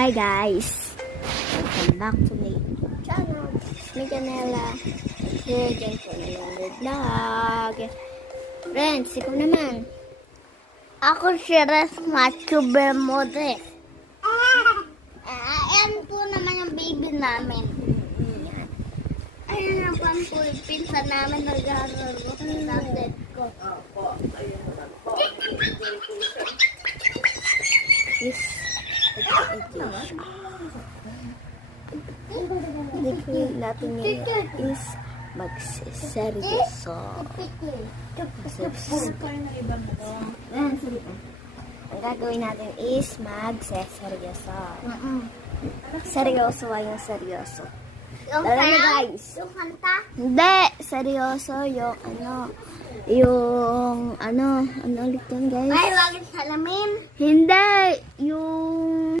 Hi guys! Welcome back to my channel. May Canela. Here, dyan po na yung vlog. Friends, ikaw naman. Ako si Res Macho Bermudez. Ayan po naman yung baby namin. Ayun ang pinsan namin naghararo sa set ko. Yes. Gagawin natin ngayon is magsiseryoso. Ang gagawin natin is magsiseryoso. Seryoso ay yung seryoso. Yung Tara na sayaw? guys. Yung kanta? Hindi, seryoso yung ano ulit yan guys? Ay, wag salamin. Hindi, yung